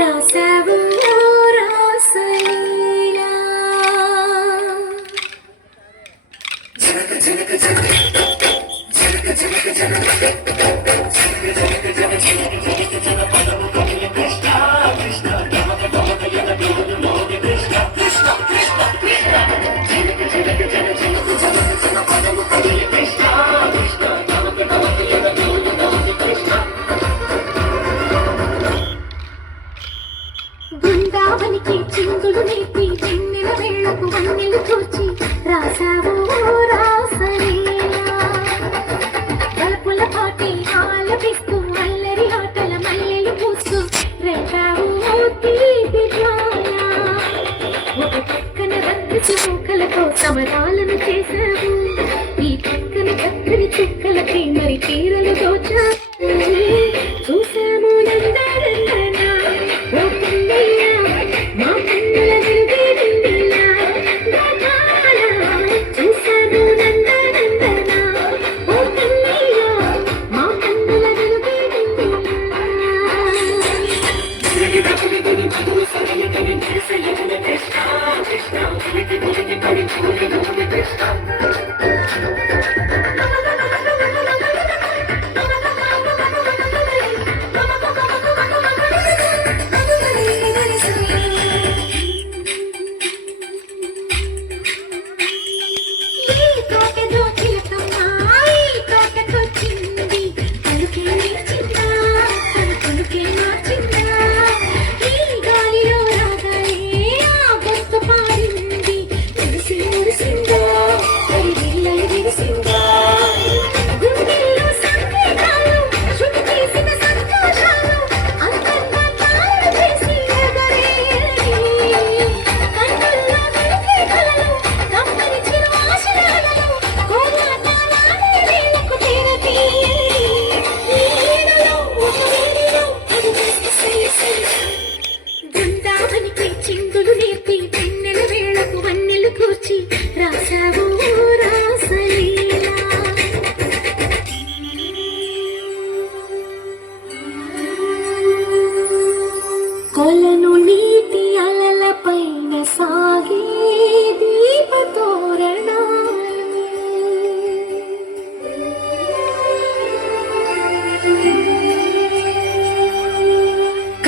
raza పక్కన రంగు మూకలతో సమరాలను చేశావు. ఈ పక్కన చక్కని చుక్కలకి Don't give it, give it, give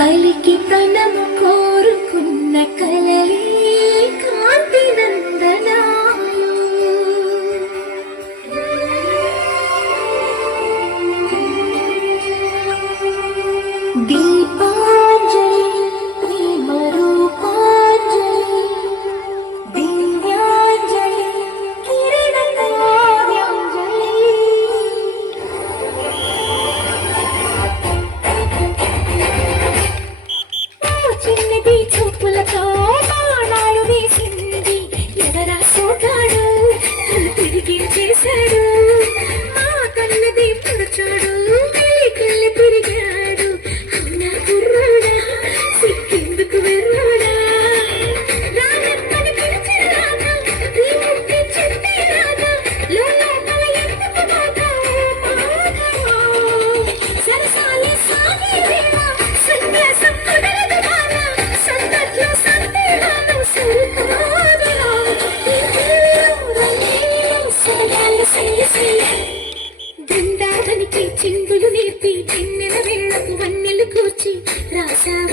కలికి ప్రణము కోరుకున్న కలలే because Kisses.